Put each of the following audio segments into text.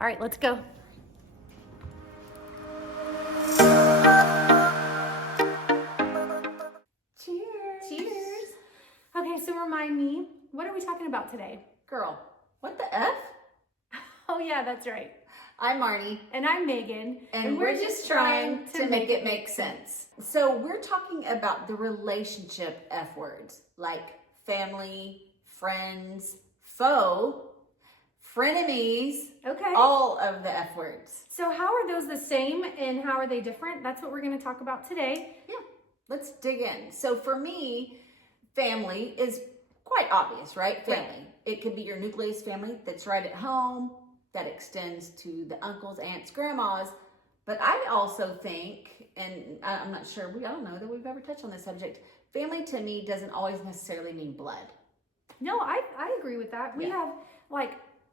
All right, let's go. Cheers. Cheers. Okay, so remind me, what are we talking about today? Girl, what the F? Oh yeah, that's right. I'm Marnie. And I'm Megan. And we're just trying to make it make sense. So we're talking about the relationship F words, like family, friends, foe, frenemies, Okay. all of the F words. So how are those the same and how are they different? That's what we're going to talk about today. Yeah, let's dig in. So for me, family is quite obvious, right? Family. Right. It could be your nucleus family that's right at home, that extends to the uncles, aunts, grandmas. But I also think, and I'm not sure, I don't know that we've ever touched on this subject, family to me doesn't always necessarily mean blood. No, I agree with that. We Yeah. have like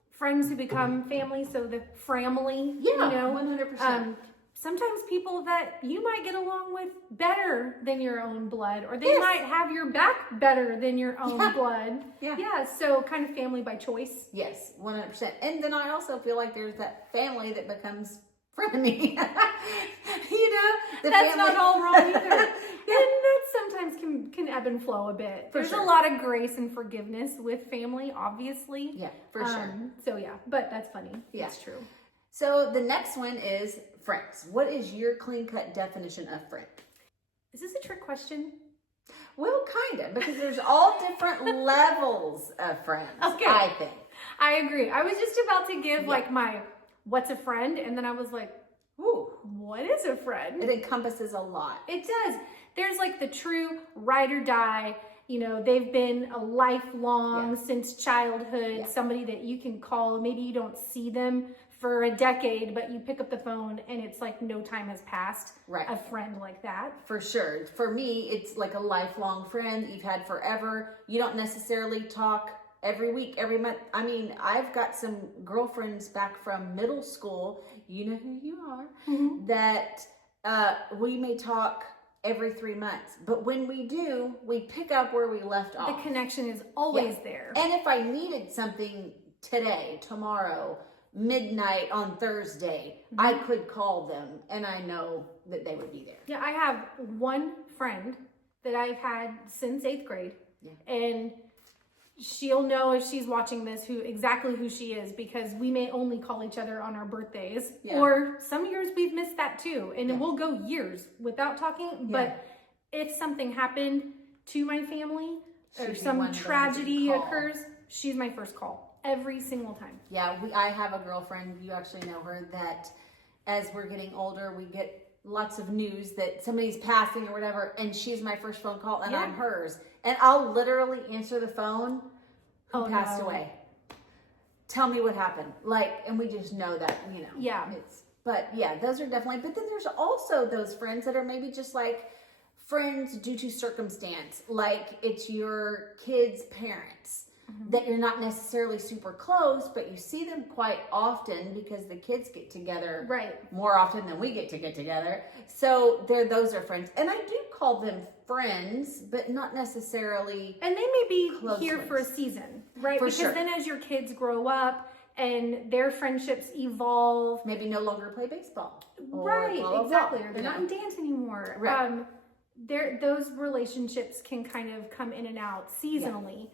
friends who become family, so the family, Yeah, you know. 100%. Sometimes people that you might get along with better than your own blood, or they Yes. might have your back better than your own blood. Yeah. So kind of family by choice. Yes, 100%. And then I also feel like there's that family that becomes frenemy. That's family. not all wrong either. And that sometimes can ebb and flow a bit. For There's sure. a lot of grace and forgiveness with family, obviously. Yeah, for sure. So yeah, but that's funny. Yeah. It's true. So the next one is friends. What is your clean-cut definition of friend? Is this a trick question? Well, kind of, because there's all different levels of friends, Okay. I think. I agree. I was just about to give Yeah. like my what's a friend, and then I was like, Ooh, what is a friend? it encompasses a lot. It does. There's like the true ride or die. You know, they've been a lifelong since childhood, somebody that you can call. Maybe you don't see them for a decade, but you pick up the phone and it's like no time has passed. Right. A friend like that. For sure. For me, it's like a lifelong friend that you've had forever. You don't necessarily talk every week, every month. I mean, I've got some girlfriends back from middle school, you know who you are, that we may talk every 3 months. But when we do, we pick up where we left off. The connection is always there. And if I needed something today, tomorrow, midnight on Thursday, I could call them and I know that they would be there. Yeah, I have one friend that I've had since 8th grade. Yeah. And she'll know if she's watching this exactly who she is, because we may only call each other on our birthdays. Yeah. Or some years we've missed that too. And we'll go years without talking. Yeah. But if something happened to my family or She'd be some one of the ones tragedy you call. occurs, she's my first call every single time. Yeah, I have a girlfriend, you actually know her, that as we're getting older, we get lots of news that somebody's passing or whatever, and she's my first phone call and I'm hers. And I'll literally answer the phone, who passed away. Tell me what happened. Like, and we just know that, you know. Yeah. But yeah, those are definitely, but then there's also those friends that are maybe just like friends due to circumstance. Like it's your kids' parents. That you're not necessarily super close, but you see them quite often because the kids get together more often than we get together. So those are friends. And I do call them friends, but not necessarily. And they may be close here friends. for a season, right? For Because sure. then as your kids grow up and their friendships evolve. Maybe no longer play baseball. Or Right, blah, blah, exactly. blah, Or they're you not know? in dance anymore. Right. Those relationships can kind of come in and out seasonally.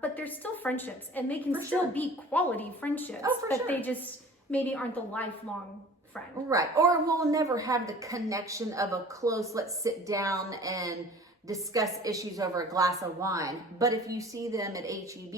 But they're still friendships, and they can For still sure. be quality friendships. Oh, for but sure. they just maybe aren't the lifelong friend. Right. Or we'll never have the connection of a close, let's sit down and discuss issues over a glass of wine. But if you see them at HEB,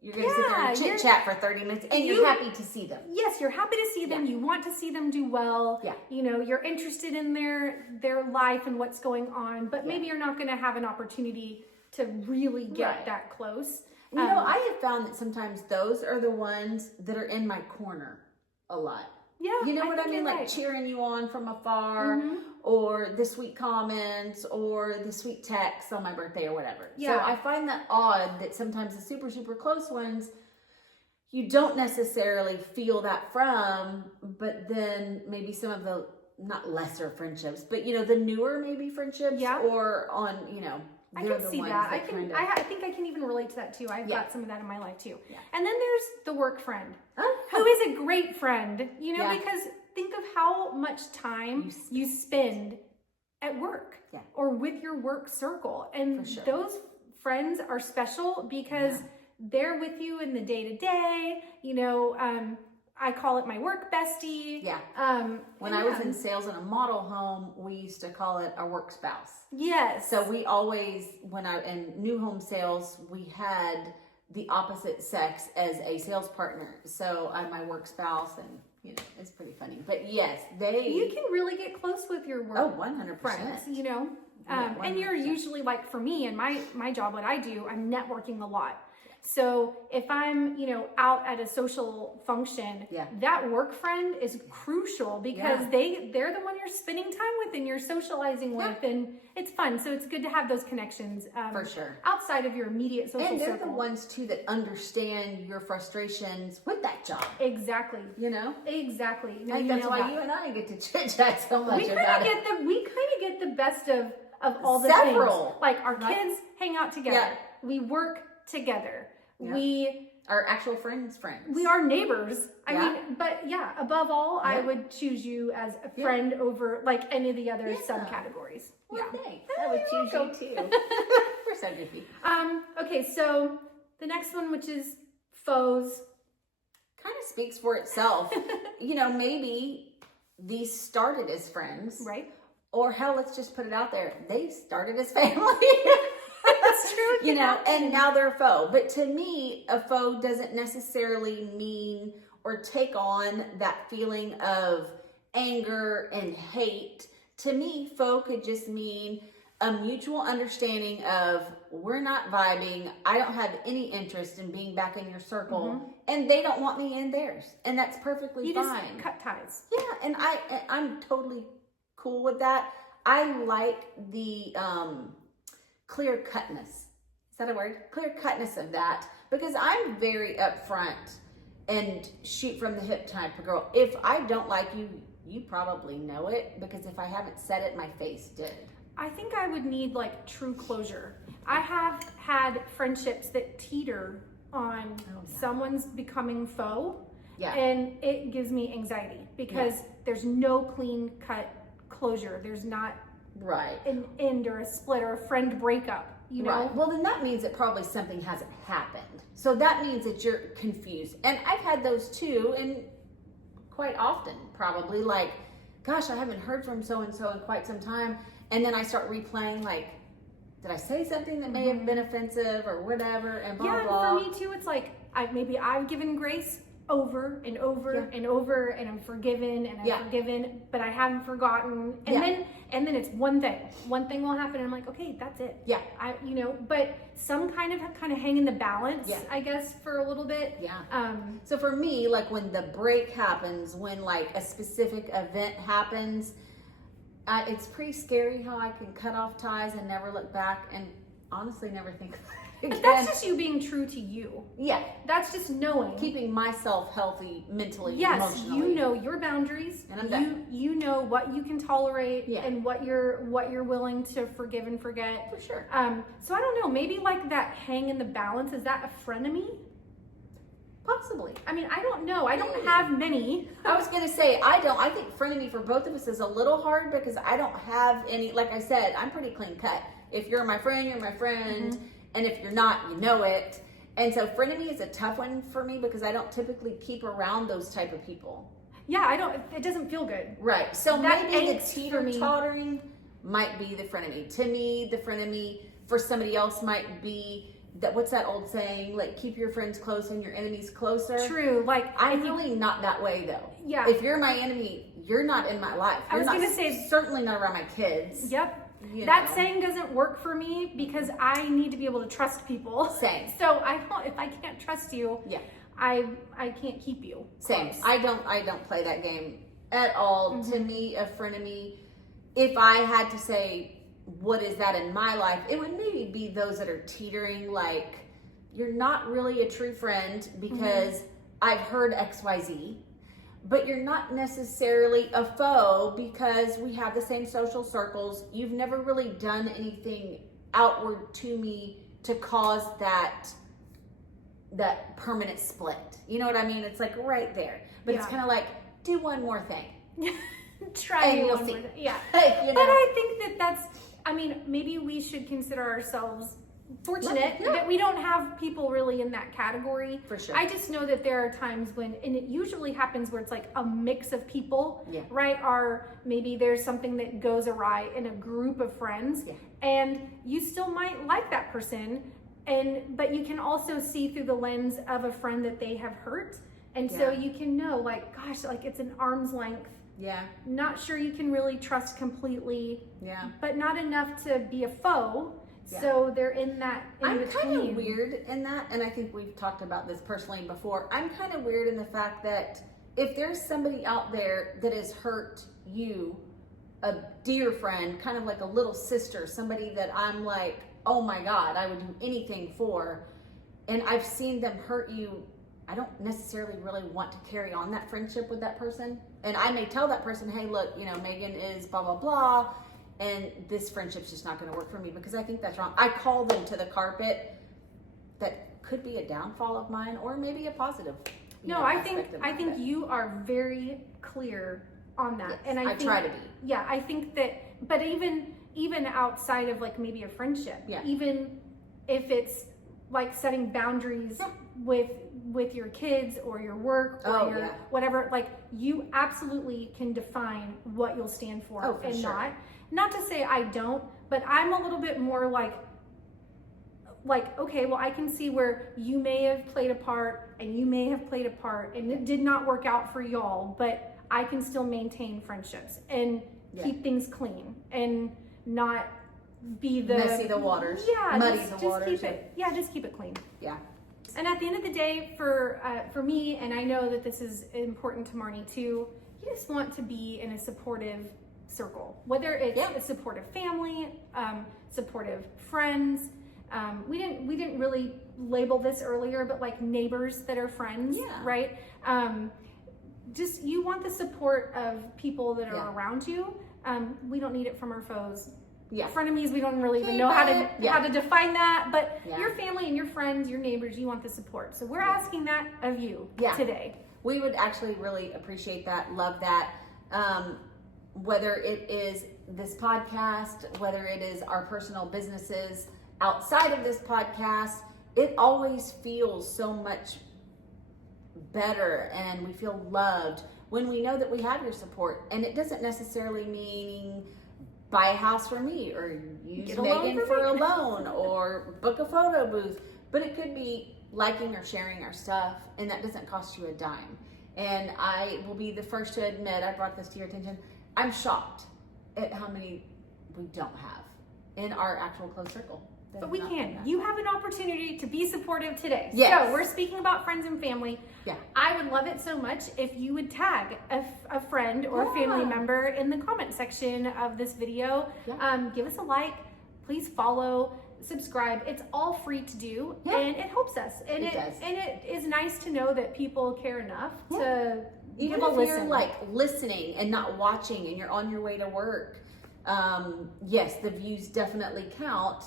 you're going to sit there and chit chat for 30 minutes and you're happy to see them. Yes, you're happy to see them. You want to see them do well. Yeah. You know, you're interested in their life and what's going on, but maybe you're not going to have an opportunity to really get that close. You know, I have found that sometimes those are the ones that are in my corner a lot. Yeah. You know what I think mean? you're Like right. cheering you on from afar, or the sweet comments, or the sweet texts on my birthday or whatever. Yeah. So I find that odd that sometimes the super, super close ones, you don't necessarily feel that from, but then maybe some of the, not lesser friendships, but you know, the newer maybe friendships or on, you know, I can see that. I think I can even relate to that too. I've got some of that in my life too. Yeah. And then there's the work friend, who is a great friend, because think of how much time you spend at work or with your work circle. And those friends are special because they're with you in the day-to-day, I call it my work bestie. Yeah. When I was in sales in a model home, we used to call it our work spouse. Yes. So we always, in new home sales, we had the opposite sex as a sales partner. So I'm my work spouse, and it's pretty funny. But yes, you can really get close with your work. Oh, 100%. Friends, and you're usually like, for me and my job, what I do, I'm networking a lot. So if I'm, out at a social function, that work friend is crucial because they're the one you're spending time with and you're socializing with, and it's fun. So it's good to have those connections for sure outside of your immediate social circle. And they're the ones too that understand your frustrations with that job. Exactly. Exactly. Like that's why you and I get to chit chat so much about it. We kind of get the best of all the Several. things. Like our kids hang out together. Yeah. We work together. Yeah. We are actual friends. We are neighbors. I mean, but above all, I would choose you as a friend over like any of the other subcategories. Well, thanks. I would choose you too. We're so goofy. Okay, so the next one, which is foes, kind of speaks for itself. Maybe these started as friends, right? Or hell, let's just put it out there. They started as family. That's true. And now they're a foe. But to me, a foe doesn't necessarily mean or take on that feeling of anger and hate. To me, foe could just mean a mutual understanding of we're not vibing. I don't have any interest in being back in your circle, and they don't want me in theirs, and that's perfectly fine. You just cut ties. Yeah, and I'm totally cool with that. I like the clear cutness. Is that a word? Clear cutness of that, because I'm very upfront and shoot from the hip type of girl. If I don't like you, you probably know it, because if I haven't said it, my face did. I think I would need like true closure. I have had friendships that teeter on someone's becoming foe, and it gives me anxiety because there's no clean cut closure. There's not an end or a split or a friend breakup. Right. Well, then that means that probably something hasn't happened. So that means that you're confused. And I've had those too, and quite often, probably like, gosh, I haven't heard from so-and-so in quite some time. And then I start replaying, like, did I say something that may have been offensive or whatever, and blah, blah. And for me too, it's like, I've given grace over and over and over, and I'm forgiven and I'm forgiven, but I haven't forgotten. And then it's one thing will happen, and I'm like, okay, that's it. Yeah. But some kind of hang in the balance, I guess, for a little bit. Yeah. So for me, like when the break happens, when like a specific event happens, it's pretty scary how I can cut off ties and never look back, and honestly never think about it again. But that's just you being true to you. Yeah. That's just knowing. Keeping myself healthy mentally, emotionally. Yes, you know your boundaries. And I'm done. You know what you can tolerate and what you're willing to forgive and forget. For sure. So I don't know, maybe like that hang in the balance, is that a frenemy? Possibly. I mean, I don't know. I don't have many. I was going to say, I think frenemy for both of us is a little hard because I don't have any, like I said, I'm pretty clean cut. If you're my friend, you're my friend. And if you're not, you know it. And so frenemy is a tough one for me because I don't typically keep around those type of people. Yeah, it doesn't feel good. Right. So that maybe the teeter-tottering might be the frenemy. To me, the frenemy for somebody else might be that, what's that old saying? Like, keep your friends close and your enemies closer. True. Like, I'm really not that way though. Yeah. If you're my enemy, you're not in my life. I was going to say, certainly not around my kids. Yep. That saying doesn't work for me because I need to be able to trust people. Same. So if I can't trust you, I can't keep you. Same. Close. I don't play that game at all. To me, a frenemy, if I had to say what is that in my life, it would maybe be those that are teetering, like you're not really a true friend because I've heard XYZ. But you're not necessarily a foe because we have the same social circles. You've never really done anything outward to me to cause that permanent split. You know what I mean? It's like right there. But it's kind of like, do one more thing. Try and you'll one see. more thing. Yeah. You know? But I think that's, I mean, maybe we should consider ourselves fortunate that we don't have people really in that category. For sure. I just know that there are times when, and it usually happens where it's like a mix of people, right? Or maybe there's something that goes awry in a group of friends, and you still might like that person, but you can also see through the lens of a friend that they have hurt. And so you can know, like, gosh, like it's an arm's length. Yeah. Not sure you can really trust completely. Yeah. But not enough to be a foe. Yeah. So they're in that in between. I'm kind of weird in that, and I think we've talked about this personally before. I'm kind of weird in the fact that if there's somebody out there that has hurt you, a dear friend, kind of like a little sister, somebody that I'm like, oh my God, I would do anything for, and I've seen them hurt you, I don't necessarily really want to carry on that friendship with that person. And I may tell that person, hey, look, you know, Megan is blah, blah, blah, and this friendship's just not going to work for me because I think that's wrong. I call them to the carpet. That could be a downfall of mine or maybe a positive. No, I think you are very clear on that. Yes, and I try to be. Yeah, I think that, but even outside of like maybe a friendship, even if it's like setting boundaries with your kids or your work or your whatever, like you absolutely can define what you'll stand for and sure. Not to say I don't, but I'm a little bit more like, okay, well, I can see where you may have played a part and you may have played a part and it did not work out for y'all, but I can still maintain friendships and keep things clean and not be the messy the waters. Muddy the waters. Just keep it clean. Yeah. And at the end of the day, for me, and I know that this is important to Marnie too, you just want to be in a supportive circle, whether it's a supportive family, supportive friends. We didn't really label this earlier, but like neighbors that are friends, right? Just you want the support of people that are around you. We don't need it from our foes. Frienemies, we don't really even know how to define that, but your family and your friends, your neighbors, you want the support. So we're asking that of you today. We would actually really appreciate that, love that. Whether it is this podcast, whether it is our personal businesses outside of this podcast, it always feels so much better and we feel loved when we know that we have your support. And it doesn't necessarily mean buy a house for me or use Megan for a loan or book a photo booth, but it could be liking or sharing our stuff, and that doesn't cost you a dime. And I will be the first to admit, I brought this to your attention, I'm shocked at how many we don't have in our actual close circle. But we can. You have an opportunity to be supportive today. Yes. So we're speaking about friends and family. Yeah. I would love it so much if you would tag a friend or a family member in the comment section of this video. Yeah. Give us a like. Please follow, subscribe. It's all free to do, and it helps us. And it does. And it is nice to know that people care enough to even give a if listen. You're like listening and not watching, and you're on your way to work. Yes, the views definitely count.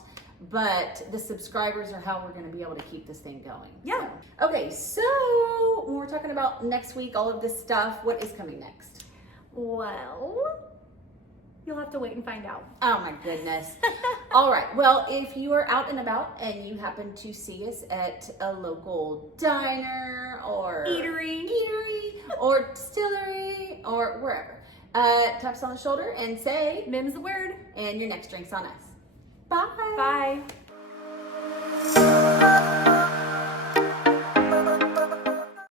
But the subscribers are how we're going to be able to keep this thing going. Yeah. So, okay, so when we're talking about next week, all of this stuff, what is coming next? Well, you'll have to wait and find out. Oh my goodness. All right. Well, if you are out and about and you happen to see us at a local diner or eatery or distillery or wherever, tap us on the shoulder and say, "Mim's the word," and your next drink's on us. Bye. Bye.